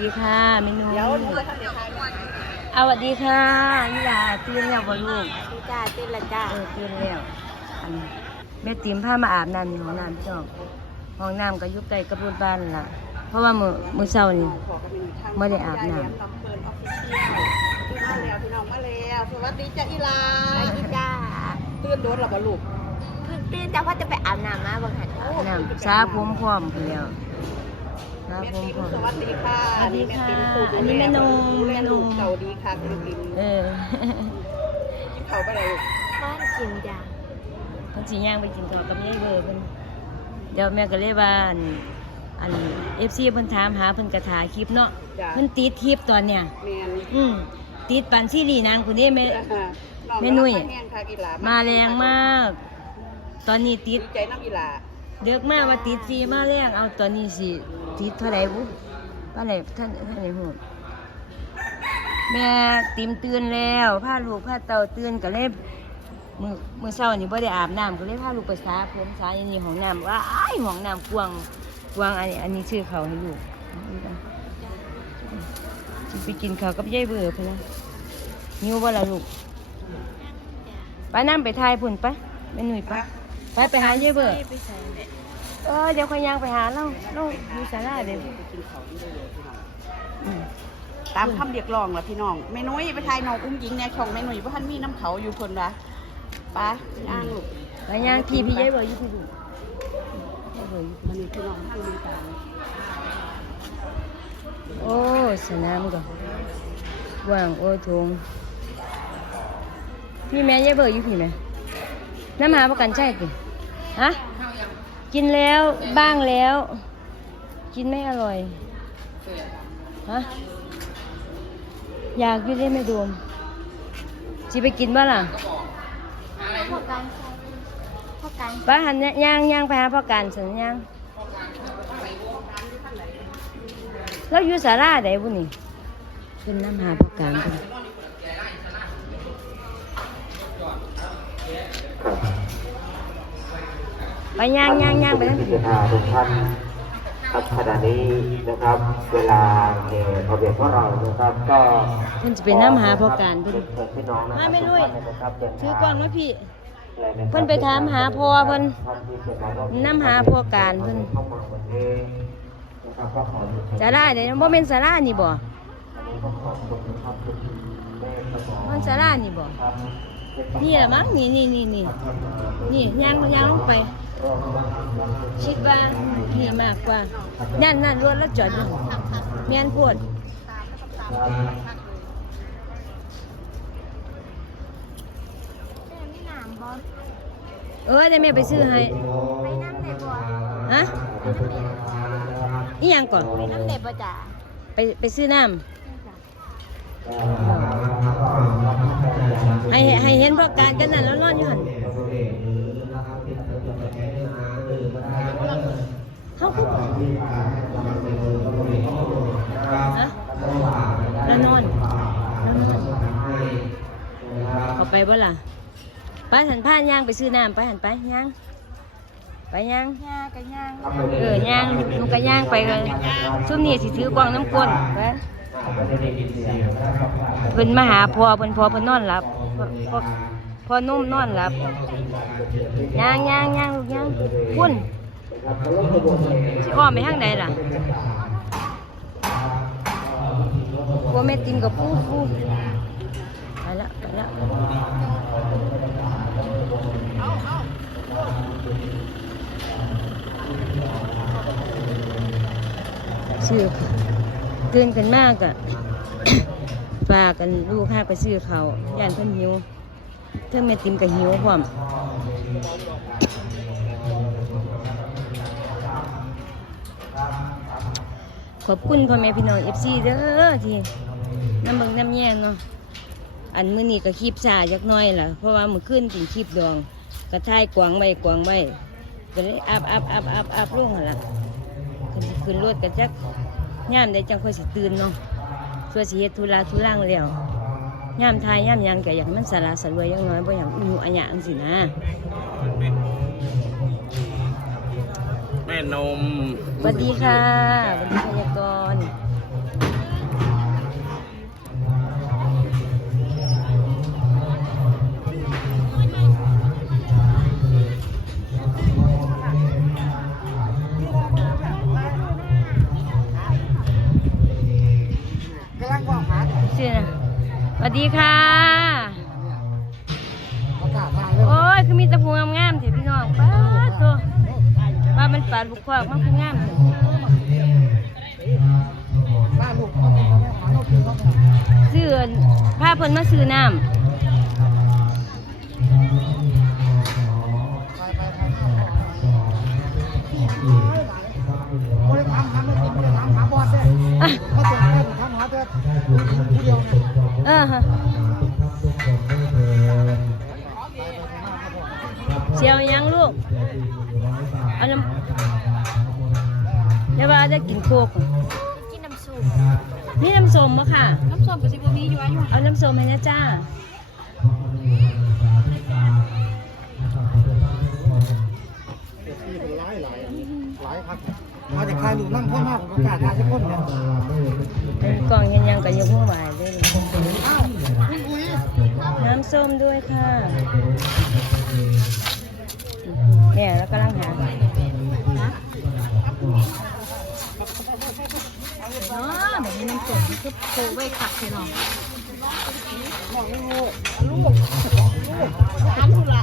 ดีค่ะเมนูเดี๋ยวหนูจะทำเดี๋ยวทายก่อนเอาสวัสดีค่ะนี่ล่ะตื่นแล้วบ่ลูกจ้าติดละจ้าเออตื่นแล้วอันแม่ติ๋มพามาอาบน้ำในห้องน้ำพี่น้องห้องน้ำก็อยู่ใกล้กับรถบ้านล่ะ เพราะว่ามื้อมื้อเช้านี่ขอกันหนึ่งทางไม่ได้อาบน้ำยยแหลมลำเพลินออฟฟิเชียลพี่มาแล้วพี่น้องมาแล้วสวัสดีจ้าอีหลาสวัสดีจ้าตื่นโดนหรอบ่ลูกเพิ่งตื่นแต่ว่าจะไปอาบน้ำมาบางหันอาบน้ำสาผมพร้อมพุ่นแล้ว สาแม่ผมติ๋มพร้อมสวัสดีค่ะสวัสดีค่ะแม่ติ๋มผู้ดูอันนี้แม่นงดูแลแม่นงลูกเก่าดีค่ะคุณติ๋มเออกินข้าวไปเลยลูกบ้านกินจ้าเพิ่นสิย่างไปกินข้าวกับยายเบอร์เพิ่นเดี๋ยวแม่ก็เลยว่าอันอัน FC เพิ่นถามหาเพิ่นกระถาคลิปเนาะจ้าเพิ่นติดคลิปตอนเนี้ยแม่นอืมติดปันซีรีส์นางคนนี้แม่น้องแม่นุ่ยแม่งค่ะอีหลามาแรงมาก ตอนนี้ติดีดใจน้ำอีหลาเดือกมากว่าติดฟรีมาแรงเอาตอนนี้สิ ติดเท่าไรบุว่าไหนท่านท่านไหนหูแม่ติมตื่นแล้วพาลูกพาเตาตื่นก็เลยมือมือเช้านี่บ่ได้อาบน้ำก็เลยพาลูกไปสาผมสาอย่างนี้ห้องน้ำว่าอ้ายห้องน้ำกวางกวางอันนี้อันนี้ชื่อเขาให้ลูกไปกินข้าวกับยายเบื่อพะนะหิวบ่ล่ะลูกไปนั่งไปทายพุ่นไปไปหนุ่ยไปไปไปหาเยอะเบอร์ไปใส่ เนี่ยเออเดี๋ยวคอยย่างไปหาเราเราอยู่ศาลาเดี๋ยวกินข้าวนี่ได้เลยพี่น้องอืมตามคำเรียกร้องล่ะพี่น้องแม่นุ้ยไปทายน้องอุ้งยิงเนี่ยช่องแม่นุ้ยเพราะท่านมีน้ำเขาอยู่คนละไปะย่างลูกไปย่างพี่พี่เยอะเบอร์อยู่พี่ดูยายเบอร์อยู่มันนี่พี่น้องท่านมีตามโอ้สนามก็ว่างโอ้ทงพี่แม่เยอะเบอร์อยู่พี่ไหมน้ำหาประกันใช่กิฮะ กินแล้วบ้างแล้ว กินไม่อร่อยฮะอยากอยู่ได้ไม่ดวมสิไปกินบ้าล่ะพ่อการพ่อการป้าหันย่างย่างไปหาพ่อการสัญญางแล้วอยู่สาราใดบุนี่เป็นน้ำหาพ่อการเพิ่น ไปย่างย่างย่างไปนั่นพิจารณาทุกท่านครับขณะนี้นะครับ เวลาเอ่อระเบียบของเรานะครับก็เพิ่นจะไปน้ำหาพ่อการเพิ่น เชิญพี่น้องนะคมารับไม่ลุย ทุกท่านนะครับเดินทาง ถือกล้องมาพี่เลยะครับเพิ่นไปถามหาพ่อเพิ่นท่านที่เป็นนายกน้ำหาพ่อการเพิ่นเข้ามาวันนี้นะครับก็ขอเรียนเชิญสาราเดี๋ยวบ่เป็นสารานี่บ่อันนี้ก็ขอบคุณนะครับคุณแม่สมอมันสารานี่บ่ครับนี่แหละมั้งนี่นี่นี่นี่นี่ย่างย่างลงไป คิดว่านี่มากกว่า นั่นนั่นรถแล้วจอดอยู่แม่นพูดแม่ไม่น้ำบอสเออได้แม่ไปซื้อให้ไปน้ำไหนบอสฮะอีหยังก่อนไปน้ำไหนบอจ้าไปไปซื้อน้ำให้ให้เห็นพอการกันนั่นแล้วนอนอยู่หัน เขาคือฮะแล้วนอนแล้วนอนเขาไปบ่ล่ะไปหันผ้าย่างไปซื้อน้ำไปหันไปย่างไปย่างย่ากับย่างเออย่างมันก็ย่างไปเลยซุ่มนี่สิถือกวางน้ำกลนไปเพิ่นมาหาพ่อเพิ่นพ่อเพิ่นนอนหลับพ่อพ่อพ่อนุ่มนอนหลับย่างย่างย่างลูกย่างพุ่น สิอ้อมไปทางใดล่ะกลัวแม่ติมกับปูปูไปละไปละซื้อตื่นกันมากอะฝากกันลูกค้าไปซื้อเขาย่านเพิ่นหิวเท่าแม่ติมก็หิวพร้อม อบคุณพ่อแม่พี่น้องเอฟซีเด้อที่น้ำเบิ่งน้ำแย่งเนาะอันมื้อนี้ก็คลิปซาจักหน้อยล่ะเพราะว่ามื้อคืนเป็นคลิปดองกระทายกวางไว้กวางไว้ก็เลยอัพอัพอัพอัพอัพลงหั่นล่ะขึ้นสิขึ้นรถกันจักย่ามได้จังค่อยสิตื่นเนาะส่วนสิเฮ็ดธุระธุรังแล้วย่ามทายย่ามหยังก็อยากให้มันสาระสรวยอยังน้อยบ่อยากอยู่อันหยังสินะแม่นมสวัสดีค่ะ วัสดีค่ะ โอ้ย คือมีแตะพูงามๆเถอะพี่น้องป้าดตัวว่ามันปาดบุกควักมันคืองามเถอะซื้อผ้าเพิ่นมาซื้อน้ำ ไม่ได้ถามหาไม่กินไม่ได้ถามหาบอสเลยเขาส่งให้ผมถามหาแต่ผู้เดียวเนี่ยเออฮะเชียวยังลูกเอาน้ำเดี๋ยวว่าจะกินโคกกินน้ำซุปนี่น้ำส้มมะค่ะ น้ำส้มกับซิบมีอยู่อายุเอาน้ำส้มให้นะจ้าที่เป็นหลายหลายหลายครับ มาจากใครหนูนั่งพ่อมากประกาศทางทุกคนเนี่ยเป็นกล่องเห็นยังกับยกมือไหวเลยอ้าวคุณอุ้ยน้ำส้มด้วยค่ะ เนี่ยแล้วกำลังหาอ๋อแบบนี้น้ำซุปคือโคไว้ขัดให้น้องถามคุณละ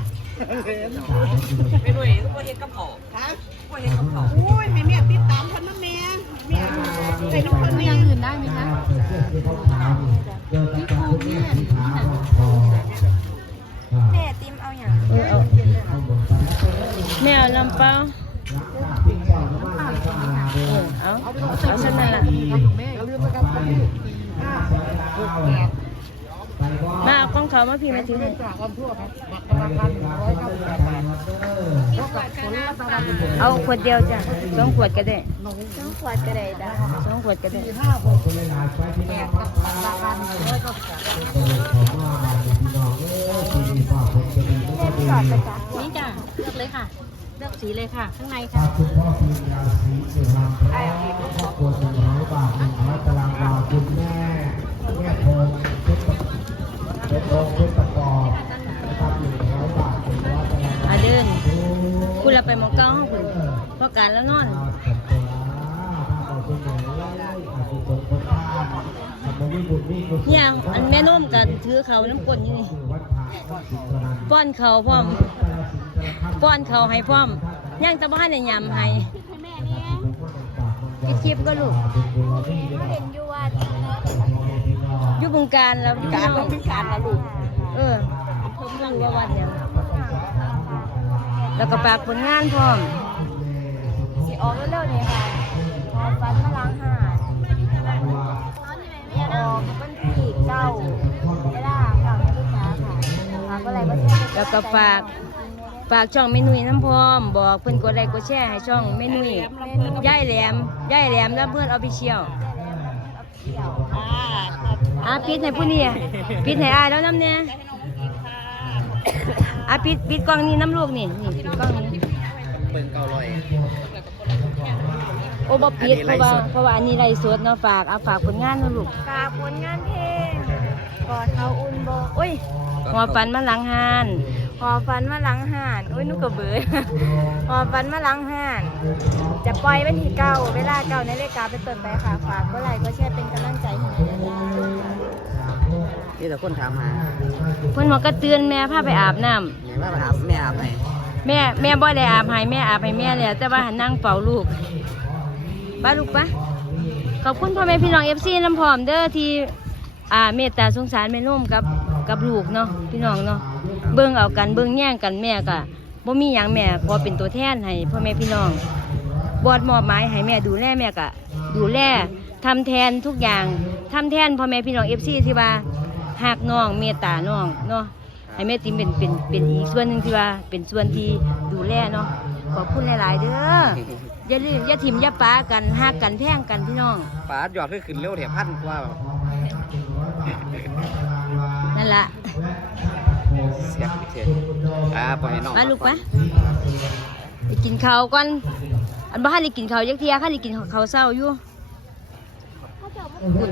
ไม่ด้วยก็เห็นกับเขาครับก็เห็นกับเขาโอ้ยให้แม่ติดตามคนนะแม่แม่ ใส่น้ำคนมีแม่อย่างอื่นได้ไหมคะแม่ติมเอาอย่างเออเอาแม่เอาน้ำเปล่าเออเอาเอาเท่านั้นล่ะอย่าลืมนะ ครับวันที่ห้าหกแปดมาเอากล้องเขามาพี่มาถือให้จากออมทั่วครับบัตรราคาหนึ่งร้อยเก้าสิบแปดบาทเท่ากับผลรัตนาบุญเอาขวดเดียวจ้ะสองขวดก็ได้ต้องขวดกระไดดาสองขวดก็ได้สี่ห้าหกแปดกับราคาหนึ่งร้อยเก้าสิบแปดแม่พี่หลอดไปจ้ะนี่จ้ะเลือกเลยค่ะ เลือกสีเลยค่ะ ข้างในค่ะ รพงเพชรประกอบนะครับหนึ่งร้อยบาทหนึ่งร้อยตารางวาอาเดิน คุณเราไปหมองเก้าห้องคุณพอการแล้วนอนเนี่ยอันแม่นุ่มกันถือเขาน้ำกลนอยู่นี่ป้อนเขาพร้อม ป้อนเขาให้พร้อมย่างตะบ้านในยยำให้ให้แม่เนี่ยคิดคลิปก็ลูกเขาเห็นอยู่ว่า อยู่บึงการแล้วการเราพิการนะลูกเออเพิ่มรู้ว่าวันเนี่ยแล้วก็ฝากผลงานพร้อมสีออกเร็วๆเลยค่ะพอฟันมาล้างหาดออกวันที่เก้าเวลาเก้านาฬิกาค่ะฝากอะไรก็แช่แล้วก็ฝากฝากช่องเมนุยน้ำพร้อม บอกเพื่อนกดไลค์กดแชร์ให้ช่องเมนุยย่ายแหลมย่ายแหลมแล้วเพื่อนเอาไปเชียว อ่าครับอาปิดให้ผู้นี้ปิดให้อายแล้วน้ำเนี่ยอาปิดปิดกล้องนี้น้ำลูกนี่นี่ปิดกล้องนี้เบิ่งเก้าร้อยโอ้บ่ปิดเพราะว่าเพราะว่าอันนี้ไรสดเนาะฝากเอาฝากผลงานเนาะลูกฝากผลงานเพลงกอดเขาอุ่นโบโอ้ยหัวฟันมาหลังหาน หอฟันมาหลังห่านโอ้ยนุกกระเบือหอฟันมาหลังห่าน จะปล่อยวันที่เก้าเวลาเก้าในรายการเป็นต้นไปค่ะฝากก็ไลค์ก็แชร์เป็นกำลังใจให้ด้วยนะนี่แต่คนถามหาเพิ่นบอกก็เตือนแม่พาไปอาบน้ำไหนว่าไปถามแม่อาบไหนแม่แม่บ่ได้อาบให้แม่อาบให้แม่แล้วแต่ว่าหันนั่งเฝ้าลูกป้าลูกปะขอบคุณพ่อแม่พี่น้อง FC น้ำพร้อมเด้อที่อ่าเมตตาสงสารแม่นุ่มกับกับลูกเนาะพี่น้องเนาะ เบิ่งเอากันเบิ่งแย่งกันแม่ก็บ่มีหยังแม่ขอเป็นตัวแทนให้พ่อแม่พี่น้องบอดมอบหมายให้แม่ดูแลแม่ก็ดูแลทำแทนทุกอย่างทำแทนพ่อแม่พี่น้อง FC ที่ว่าหักน้องเมตตาน้องเนาะให้แม่ติมเป็นเป็นเป็นอีกส่วนหนึ่งที่ว่าเป็นส่วนที่ดูแลเนาะขอบคุณหลาย ๆ เด้ออย่าลืมอย่าทิมอย่าป้ากันหักกันแท่งกันพี่น้องปาดยอดขึ้นขึ้นเร็วแถบพันกว่านั่นละ เสียเสียอ่าปล่อยให้น้องมาลูกปะไปกินข้าวก่อนอันบ้านได้กินข้าวยักเทียข้าได้กินข้าวเศร้าอยู่คุณ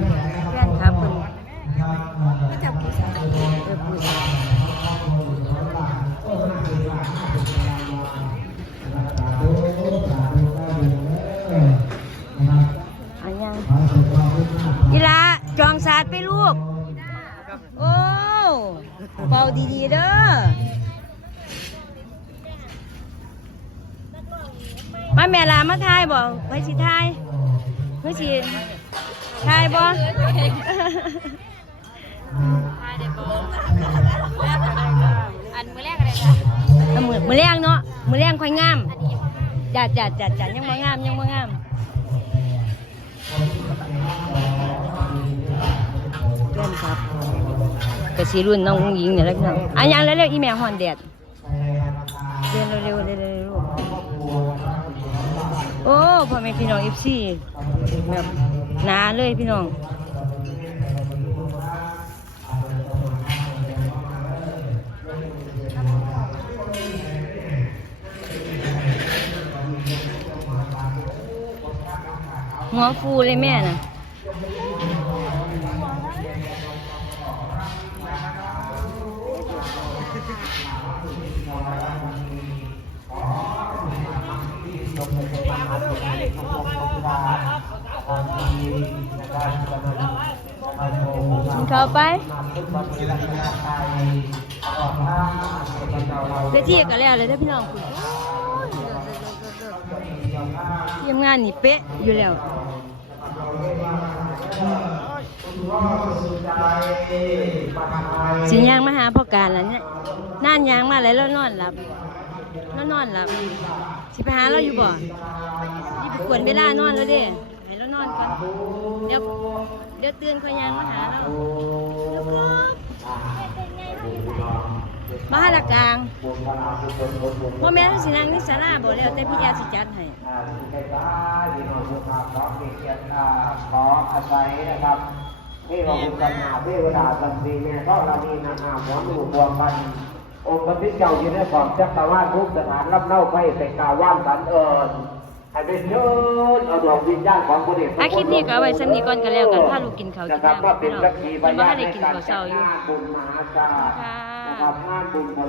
แฟนครับคุณเออคุณอันยังกีฬาจองศาสตร์ไปลูก เป่าดีๆเด้อมาแม่ลามาทายบ่ไปสิทายเพื่อสิทายบ่อันมือแรกอะไรคะเอามือมือแรงเนาะมือแรงค่อยงามจัดจัดจัดจัดยังบ่งามยังบ่งามเพื่อนครับ กระสีรุ่นน้องอุ้งยิงเนี่ยแล้วพี่น้องอันยังเร็วๆอีแม่ฮอนแดดเรียนเร็วๆเร็วๆเร็วโอ้พ่อแม่พี่น้องเอฟซีแบบหนาเลยพี่น้องหัวฟูเลยแม่น่ะ กินข้าวไปเพื่อที่กันแล้วเลยถ้าพี่น้องคุณเยี่ยมงานนี่เป๊ะอยู่แล้วสิยางมาหาพ่อการแล้วเนี่ยน่านยางมาแล้วนอนหลับนอนหลับ สิไปหาเราอยู่บ่ยี่ไปกวนเวลานอนแล้วเด้ให้เรานอนก่อน เดี๋ยวเดี๋ยวตื่นคอยยางมาหาเราแล้วก็มาหาละกลางพ่อแม่สินางนิสาราบอกแล้วแต่พี่ยาสิจัดให้ขออาศัยนะครับที่เราบุญกันหาเวดาสัมพีเนี่ยก็เรามีนางงามหัวหมูบวมกัน องค์พระพิจเจ้าอยู่ในของจักรวาลทุกสถานรับเล่าไปแต่กล่าวว่านสรรเอิญให้เป็นเชิญเอาดวงวิญญาณของพระเดชพระอาคลิปนี้ก็เอาไว้สำนีก่อนก็แล้วกันพาลูกกินข้าวกินนะครับน้ำก็เป็นพี่น้องสักขีพมันบ่ยานทันในได้กินการข้าวจัเช้าดอยู่งานบุญมหาชาติค่ะนะครับงานบุญ